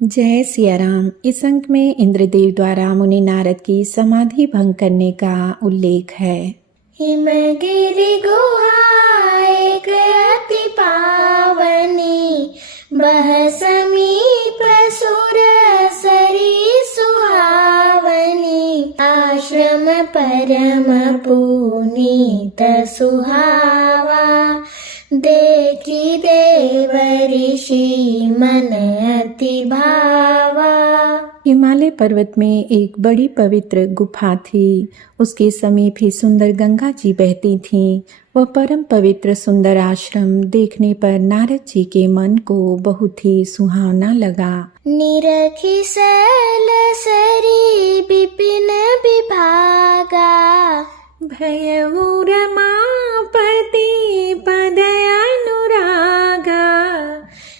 जय सिया राम। इस अंक में इंद्रदेव द्वारा मुनि नारद की समाधि भंग करने का उल्लेख है। हिमगिरि गुहा एक अति पावनी, बह समीप सुर सरी सुहावनी। आश्रम परम पुनीत सुहावा, देखी देव ऋषि मन अति भावा। हिमालय पर्वत में एक बड़ी पवित्र गुफा थी। उसके समीप ही सुंदर गंगा जी बहती थीं। वह परम पवित्र सुंदर आश्रम देखने पर नारद जी के मन को बहुत ही सुहावना लगा। निरखी सैल सरी विपिन विभागा, भयउ रमापति पद अनुरागा।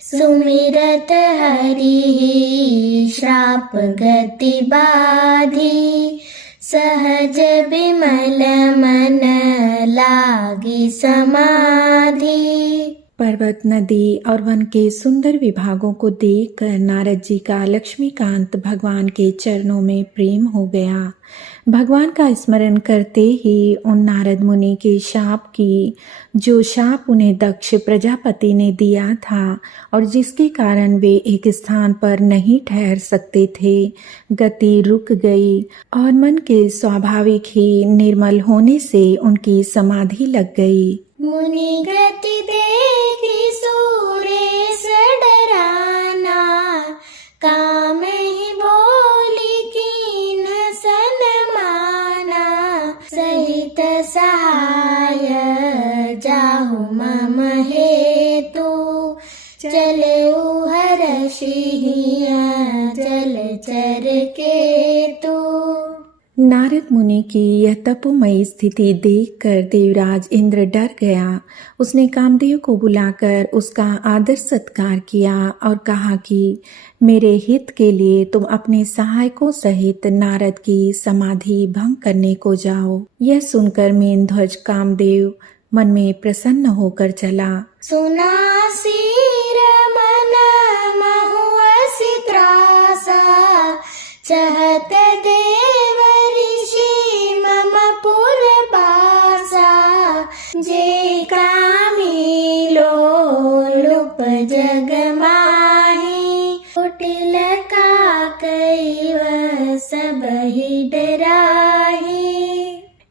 सुमिरत हरि श्राप गति बाधी, सहज विमल मन लागी समाधि। पर्वत, नदी और वन के सुंदर विभागों को देखकर नारद जी का लक्ष्मीकांत भगवान के चरणों में प्रेम हो गया। भगवान का स्मरण करते ही उन नारद मुनि के शाप की, जो शाप उन्हें दक्ष प्रजापति ने दिया था और जिसके कारण वे एक स्थान पर नहीं ठहर सकते थे, गति रुक गई और मन के स्वाभाविक ही निर्मल होने से उनकी समाधि लग गई। मुनि गति देखी सूरेश डराना, काम ही बोली कीन सनमाना। सहित सहाय जाहु मम हेतु, चले हर्षिया जलचर केतु। नारद मुनि की यह तपोमयी स्थिति देखकर देवराज इंद्र डर गया। उसने कामदेव को बुलाकर उसका आदर सत्कार किया और कहा कि मेरे हित के लिए तुम अपने सहायकों सहित नारद की समाधि भंग करने को जाओ। यह सुनकर मेनध्वज कामदेव मन में प्रसन्न होकर चला। सुना सिर मन महुअसि त्रासा, चहत देव ऋषि मम पुर बासा। जे कामी लोलुप जग माही, कुटिल काकई सबहि डराही।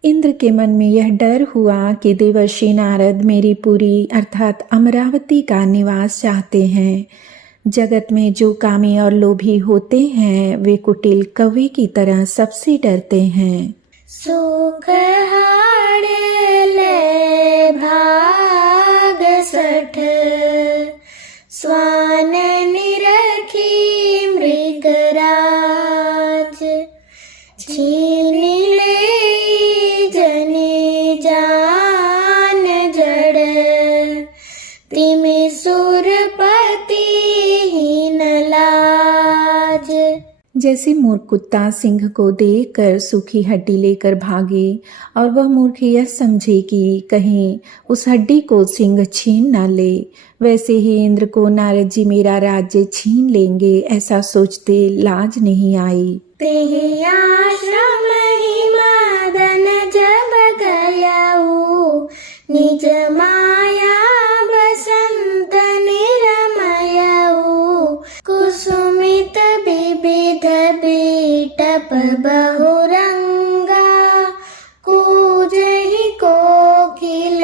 इंद्र के मन में यह डर हुआ कि देवर्षि नारद मेरी पुरी अर्थात अमरावती का निवास चाहते हैं। जगत में जो कामी और लोभी होते हैं वे कुटिल कौवे की तरह सबसे डरते हैं। सुख हाड़ ले भाग सठ, स्वान निरखी मृगराज। छीन ले जने जान जड़, तिमि सुरपति हीन लाज। जैसे मूर्ख कुत्ता सिंह को देखकर सूखी हड्डी लेकर भागे और वह मूर्ख यह समझे कि कहीं उस हड्डी को सिंह छीन न ले, वैसे ही इंद्र को नारद जी मेरा राज्य छीन लेंगे ऐसा सोचते लाज नहीं आई। तेहि आश्रम ही मदन जब गयऊ, निज माया बसंत निरमयऊ। कुसुमित विविध बिटप बहुरंगा, कूजहि कोकिल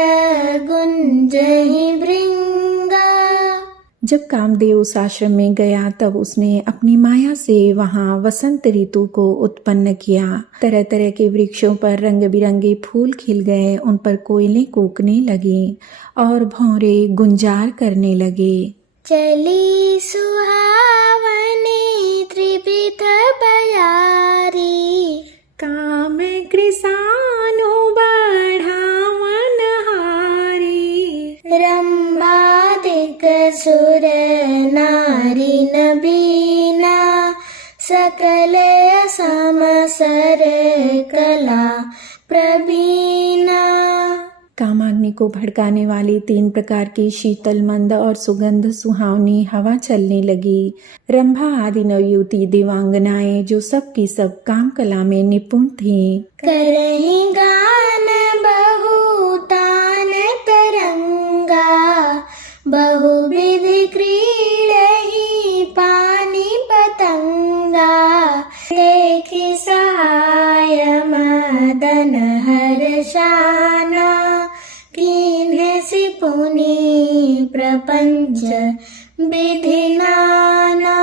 गुंजहि भृंगा। जब कामदेव उस आश्रम में गया तब उसने अपनी माया से वहां वसंत ऋतु को उत्पन्न किया। तरह तरह के वृक्षों पर रंग बिरंगे फूल खिल गए, उन पर कोयलें कूकने लगी और भौरे गुंजार करने लगे। चली सुहावनी त्रिविध बयारी, काम कृसानु बढ़ावन हारी। रंभादिक सुर नारी नबीना, सकल समसर कला प्रवीणा। कामाग्नि को भड़काने वाली 3 प्रकार की शीतल मंद और सुगंध सुहावनी हवा चलने लगी। रंभा आदि नवयुवती देवांगनाएं जो सब की सब काम कला में निपुण थीं, करहि गान बहुतान तरंगा, बहुविधि क्रीडहि पानी पतंगा, देखि सहाय मदन हर्षाना, कीन्हे पुनि प्रपंच विधि नाना।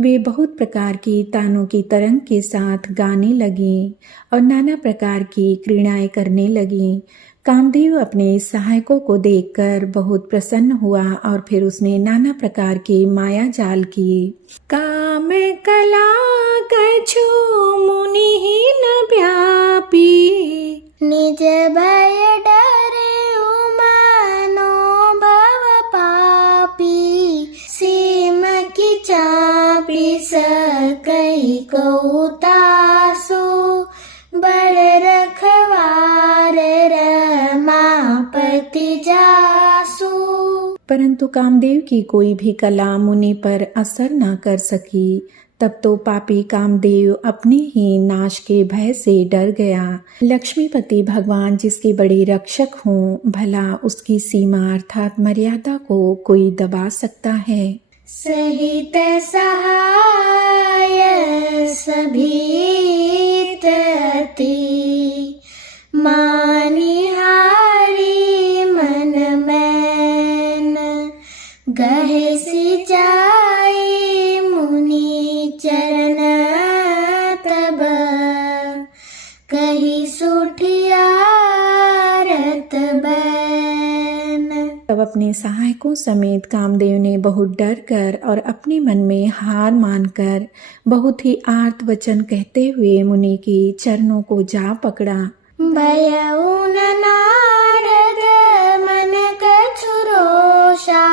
वे बहुत प्रकार की तानों की तरंग के साथ गाने लगी और नाना प्रकार की क्रीड़ाएं करने लगी। कामदेव अपने सहायकों को देखकर बहुत प्रसन्न हुआ और फिर उसने नाना प्रकार के माया जाल किए। काम कला कछु मुनि न व्यापी, निज भय डरे उमनो भव पापी, सीम की चापी सकई को तासु, बड़ रखवार रमापति जासु। परंतु कामदेव की कोई भी कला मुनि पर असर न कर सकी। तब तो पापी कामदेव अपने ही नाश के भय से डर गया। लक्ष्मीपति भगवान जिसके बड़े रक्षक हों, भला उसकी सीमा अर्थात मर्यादा को कोई दबा सकता है। सहित सहाय सभीत अति, मानिहारी मन मैन, गहे सिचाई मुनि चरण तब, कही सुठियारत बैन। तब अपने सहायकों समेत कामदेव ने बहुत डर कर और अपने मन में हार मानकर बहुत ही आर्त वचन कहते हुए मुनि के चरणों को जा पकड़ा। भयउ न नारद मन कछु रोषा,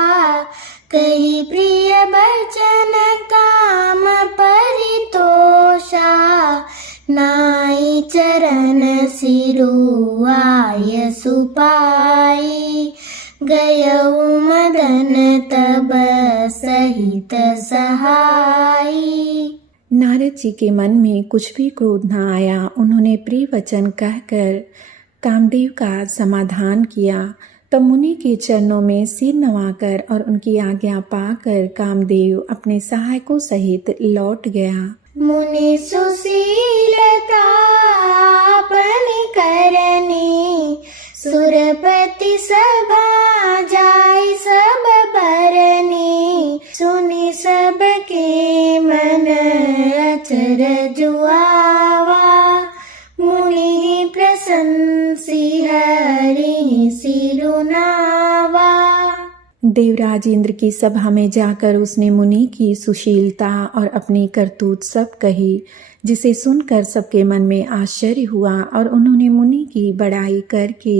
कही प्रिय बचन काम परितोषा, नाई चरण सिरुआय सुपाई, गयउ मदन तब सहित सहाई। नारद जी के मन में कुछ भी क्रोध न आया। उन्होंने प्रिय वचन कहकर कामदेव का समाधान किया। तब मुनि के चरणों में सिर नवाकर और उनकी आज्ञा पाकर कामदेव अपने सहायकों सहित लौट गया। मुनि सुशीलता अपनी करनी, सुरपति सभा जाय सब बरनी, सुनि सबके मन अचरज आवा, मुनि प्रशंसी हरि सिरुनावा। देवराज इंद्र की सभा में जाकर उसने मुनि की सुशीलता और अपनी करतूत सब कही, जिसे सुनकर सबके मन में आश्चर्य हुआ और उन्होंने मुनि की बड़ाई करके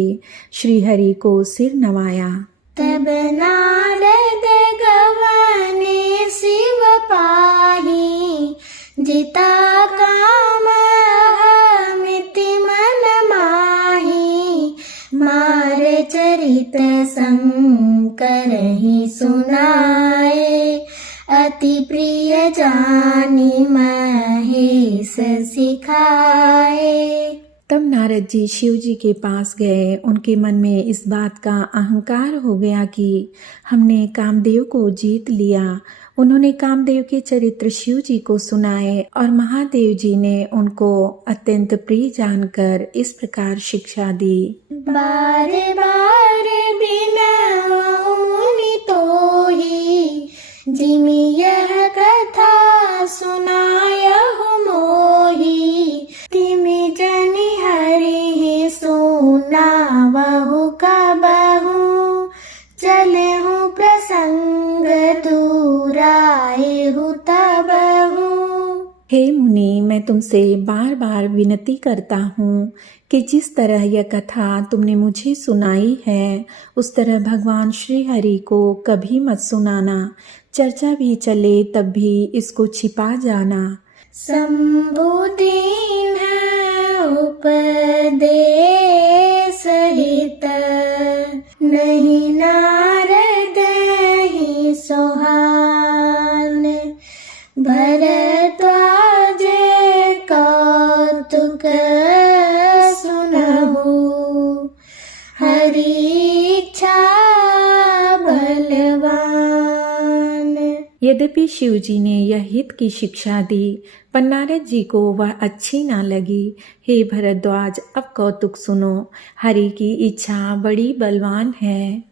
श्री हरि को सिर नवाया। तब नारद गवने शिव पाही, जिता काम मिति मन माही, मार चरित शंकर ही सुनाए, अति प्रिय जानी महेश सिखाए। तब नारद जी शिव जी के पास गए। उनके मन में इस बात का अहंकार हो गया कि हमने कामदेव को जीत लिया। उन्होंने कामदेव के चरित्र शिव जी को सुनाए और महादेव जी ने उनको अत्यंत प्रिय जानकर इस प्रकार शिक्षा दी। बार बार बिनऊ मुनि तोहि, जिमि यह कथा सुनायहु मोहि, तिमि जनि हरि सुनावहु कबहु, चलेहु प्रसंग दूराएहु तबहु। हे मुनि, मैं तुमसे बार बार विनती करता हूँ कि जिस तरह यह कथा तुमने मुझे सुनाई है उस तरह भगवान श्री हरि को कभी मत सुनाना। चर्चा भी चले तब भी इसको छिपा जाना। शंभु दीन उपदेश ही हित नहीं नारद ही सोहान भरद्वाज कौतुक सुनहु हरि इच्छा बलवान। यद्यपि शिव जी ने यह हित की शिक्षा दी पर नारद जी को वह अच्छी ना लगी। हे भरद्वाज, अब कौतुक सुनो, हरि की इच्छा बड़ी बलवान है।